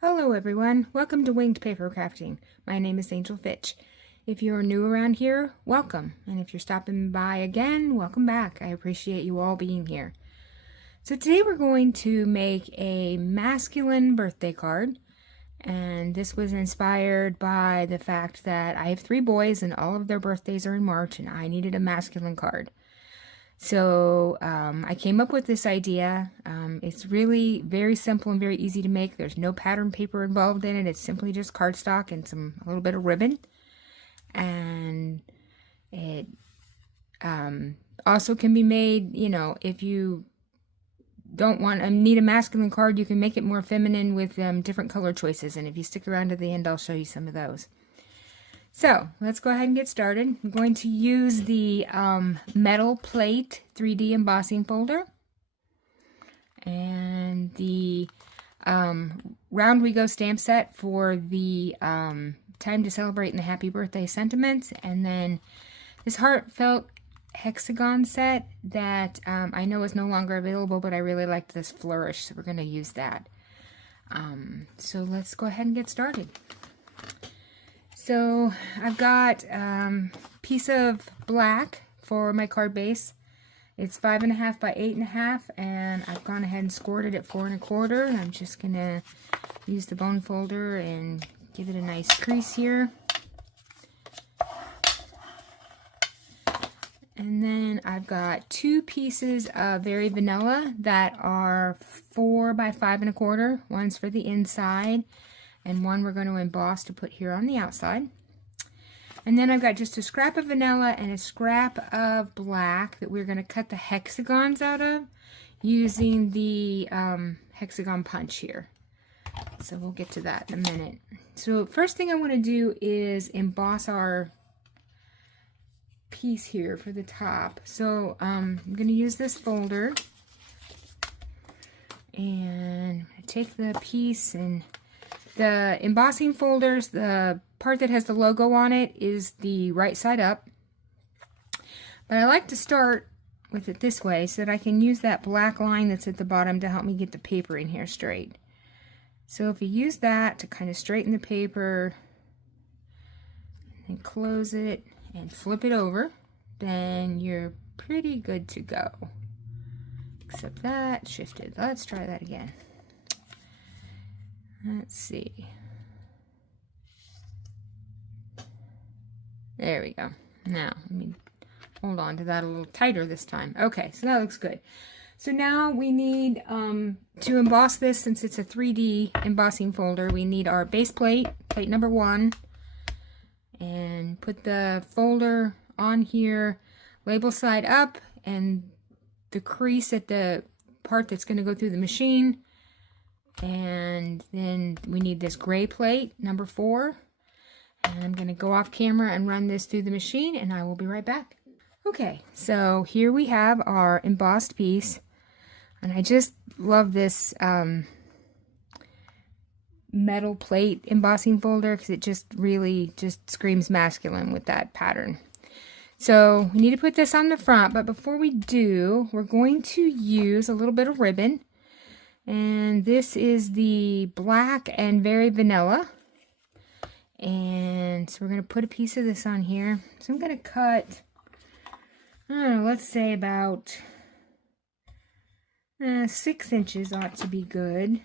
Hello everyone, welcome to Winged Paper Crafting. My name is Angel Fitch. If you're new around here, welcome. And if you're stopping by again, welcome back. I appreciate you all being here. So today we're going to make a masculine birthday card. And this was inspired by the fact that I have 3 boys and all of their birthdays are in March and I needed a masculine card. So I came up with this idea. It's really very simple and very easy to make. There's no pattern paper involved in it. It's simply just cardstock and a little bit of ribbon. And it also can be made, you know, if you don't need a masculine card, you can make it more feminine with different color choices. And if you stick around to the end, I'll show you some of those. So let's go ahead and get started. I'm going to use the metal plate 3D embossing folder and the Round We Go stamp set for the Time to Celebrate and the Happy Birthday sentiments, and then this heartfelt hexagon set that I know is no longer available, but I really liked this flourish, so we're going to use that. So let's go ahead and get started. So I've got a piece of black for my card base. It's 5.5 by 8.5, and I've gone ahead and scored it at 4 1/4. I'm just gonna use the bone folder and give it a nice crease here. And then I've got 2 pieces of Very Vanilla that are 4 by 5 1/4. One's for the inside, and one we're going to emboss to put here on the outside. And then I've got just a scrap of vanilla and a scrap of black that we're going to cut the hexagons out of using the hexagon punch here. So we'll get to that in a minute. So first thing I want to do is emboss our piece here for the top. So I'm going to use this folder and take the piece, and the embossing folders, the part that has the logo on it is the right side up. But I like to start with it this way so that I can use that black line that's at the bottom to help me get the paper in here straight. So if you use that to kind of straighten the paper and close it and flip it over, then you're pretty good to go. Except that shifted. Let's try that again. Let's see. There we go. Now, let me hold on to that a little tighter this time. Okay, so that looks good. So now we need to emboss this. Since it's a 3D embossing folder, we need our base plate, plate number 1, and put the folder on here, label side up, and the crease at the part that's going to go through the machine. And then we need this gray plate, number 4. And I'm going to go off camera and run this through the machine, and I will be right back. Okay, so here we have our embossed piece. And I just love this metal plate embossing folder because it just really just screams masculine with that pattern. So we need to put this on the front, but before we do, we're going to use a little bit of ribbon. And this is the black and Very Vanilla. And so we're going to put a piece of this on here. So I'm going to cut, I don't know, let's say about 6 inches ought to be good.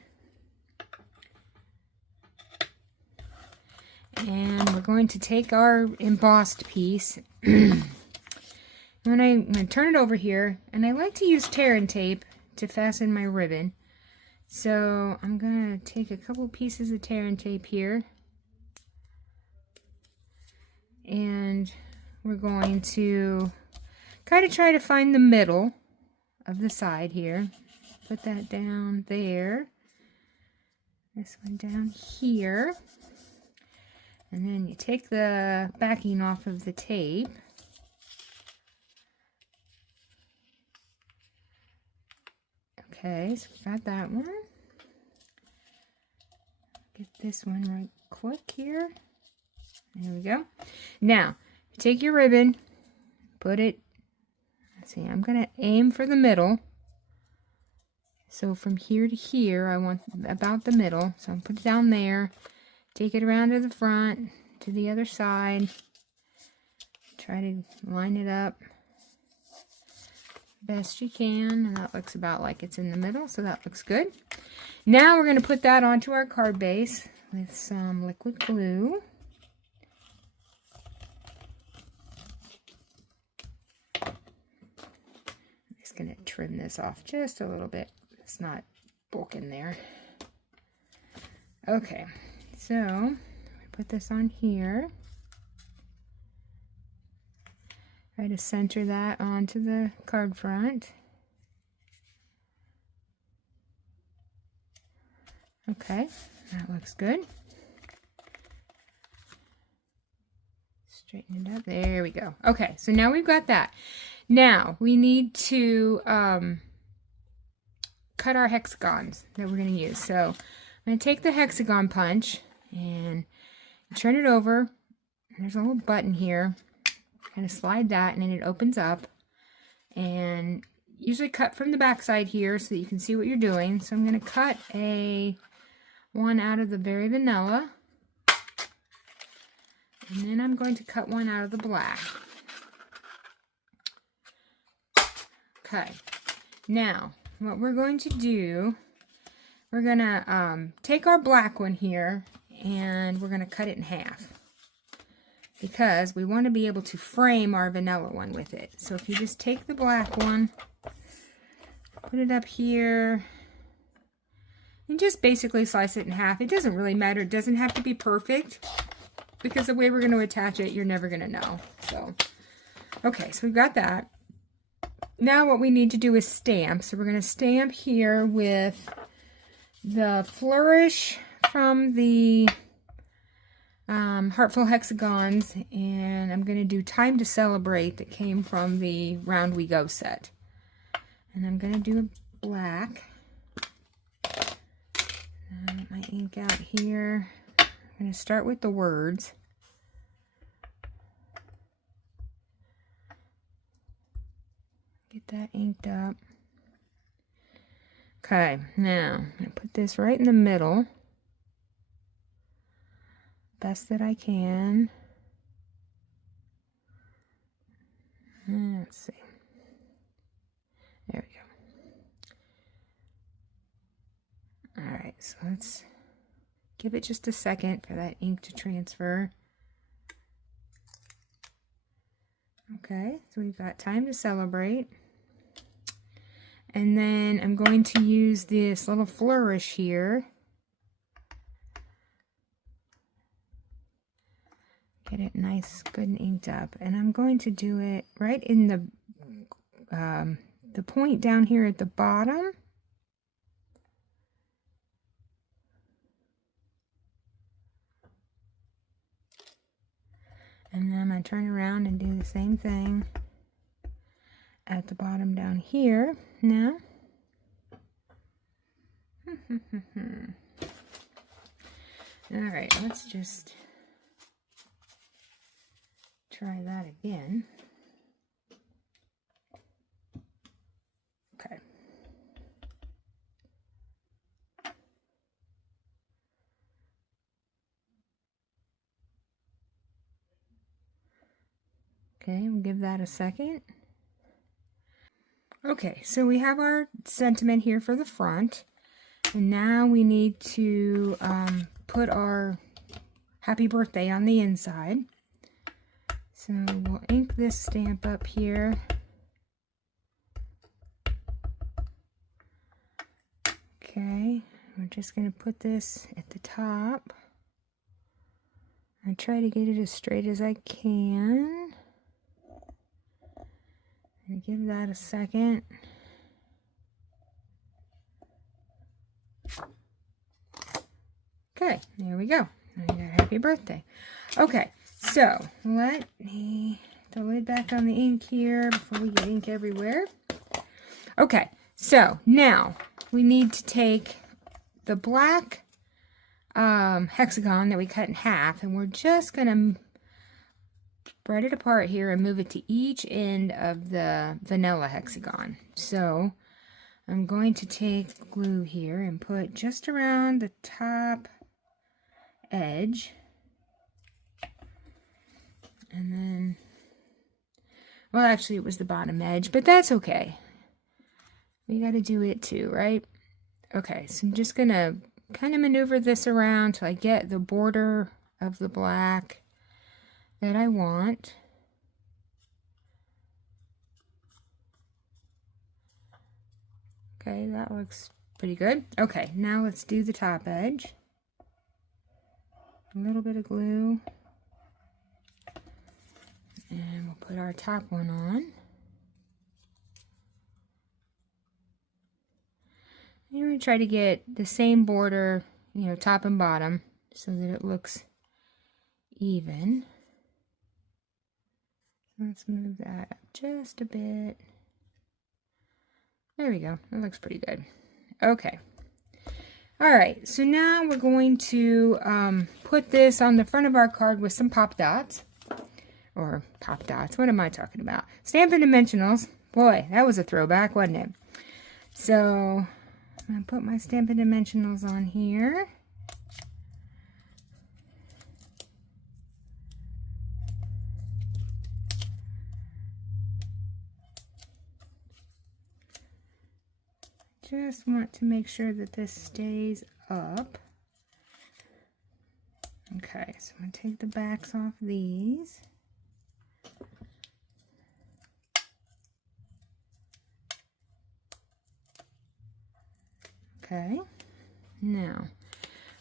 And we're going to take our embossed piece. I'm going to turn it over here. And I like to use tear and tape to fasten my ribbon. So I'm going to take a couple pieces of tear and tape here, and we're going to kind of try to find the middle of the side here. Put that down there, this one down here, and then you take the backing off of the tape. Okay, so we got that one. Get this one right quick here. There we go. Now, take your ribbon, put it, let's see, I'm going to aim for the middle. So from here to here, I want about the middle. So I'm put it down there, take it around to the front, to the other side. Try to line it up best you can, and that looks about like it's in the middle, so that looks good. Now we're going to put that onto our card base with some liquid glue. I'm just going to trim this off just a little bit. It's not bulking there. Okay, so put this on here. Try to center that onto the card front. Okay, that looks good. Straighten it up. There we go. Okay, so now we've got that. Now we need to cut our hexagons that we're going to use. So I'm going to take the hexagon punch and turn it over. There's a little button here. Kind of slide that and then it opens up, and usually cut from the back side here so that you can see what you're doing. So I'm going to cut one out of the berry vanilla, and then I'm going to cut one out of the black. Okay, now what we're going to do, we're going to take our black one here and we're going to cut it in half, because we want to be able to frame our vanilla one with it. So if you just take the black one, put it up here, and just basically slice it in half. It doesn't really matter. It doesn't have to be perfect, because the way we're going to attach it, you're never going to know. So, okay, so we've got that. Now what we need to do is stamp. So we're going to stamp here with the Flourish from the Heartful Hexagons, and I'm going to do Time to Celebrate that came from the Round We Go set. And I'm going to do a black. Get my ink out here. I'm going to start with the words. Get that inked up. Okay, now I'm going to put this right in the middle. Best that I can. Let's see. There we go. Alright, so let's give it just a second for that ink to transfer. Okay, so we've got Time to Celebrate. And then I'm going to use this little flourish here. Get it nice, good and inked up. And I'm going to do it right in the point down here at the bottom. And then I'm going to turn around and do the same thing at the bottom down here now. Alright, let's just try that again. Okay. Okay, we'll give that a second. Okay, so we have our sentiment here for the front, and now we need to put our happy birthday on the inside. So we'll ink this stamp up here. Okay, we're just going to put this at the top. I try to get it as straight as I can. And give that a second. Okay, there we go. I got happy birthday. Okay, so let me throw the lid back on the ink here before we get ink everywhere. Okay, so now we need to take the black hexagon that we cut in half, and we're just going to spread it apart here and move it to each end of the vanilla hexagon. So I'm going to take the glue here and put just around the top edge. And then, well, actually it was the bottom edge, but that's okay. We got to do it too, right? Okay, so I'm just going to kind of maneuver this around till I get the border of the black that I want. Okay, that looks pretty good. Okay, now let's do the top edge. A little bit of glue. And we'll put our top one on. And we're going to try to get the same border, you know, top and bottom, so that it looks even. Let's move that up just a bit. There we go. That looks pretty good. Okay. All right. So now we're going to put this on the front of our card with some pop dots. Or pop dots. What am I talking about? Stampin' Dimensionals. Boy, that was a throwback, wasn't it? So I'm going to put my Stampin' Dimensionals on here. Just want to make sure that this stays up. Okay, so I'm going to take the backs off these. Okay, now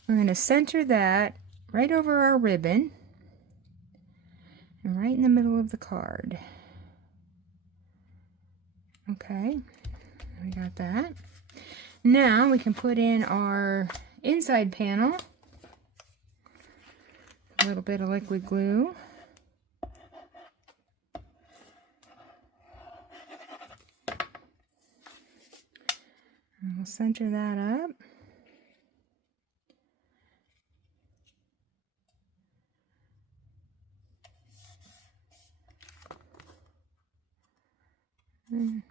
we're going to center that right over our ribbon and right in the middle of the card. Okay, we got that. Now we can put in our inside panel, a little bit of liquid glue. And we'll center that up. And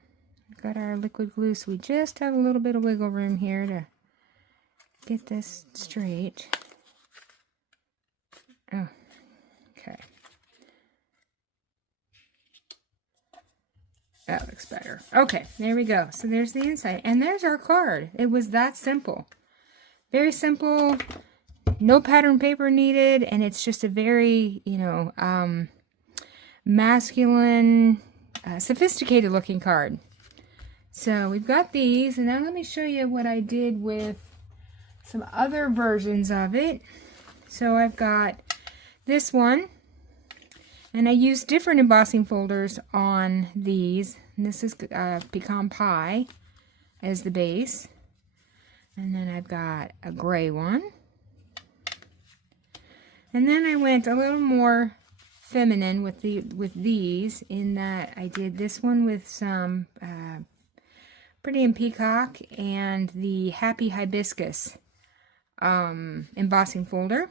we've got our liquid glue, so we just have a little bit of wiggle room here to get this straight. Oh, okay. That looks better. Okay, there we go. So there's the inside. And there's our card. It was that simple. Very simple. No pattern paper needed. And it's just a very, you know, masculine, sophisticated looking card. So we've got these. And now let me show you what I did with some other versions of it. So I've got this one. And I used different embossing folders on these. And this is pecan pie as the base. And then I've got a gray one. And then I went a little more feminine with these, in that I did this one with some Pretty in Peacock and the Happy Hibiscus embossing folder.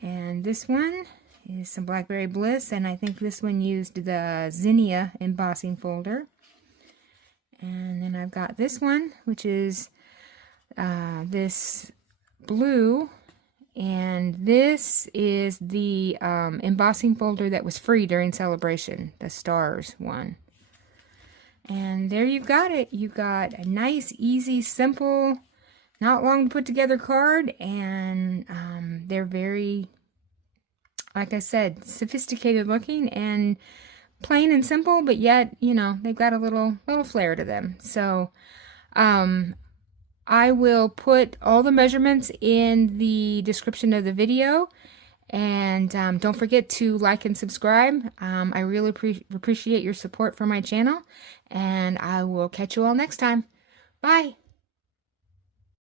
And this one is some Blackberry Bliss, and I think this one used the Zinnia embossing folder. And then I've got this one, which is this blue, and this is the embossing folder that was free during Celebration, the Stars one. And there you've got it. You've got a nice, easy, simple, not long to put together card, and they're very, like I said, sophisticated looking and plain and simple, but yet, you know, they've got a little flair to them. So I will put all the measurements in the description of the video, and don't forget to like and subscribe. I really appreciate your support for my channel, and I will catch you all next time. Bye!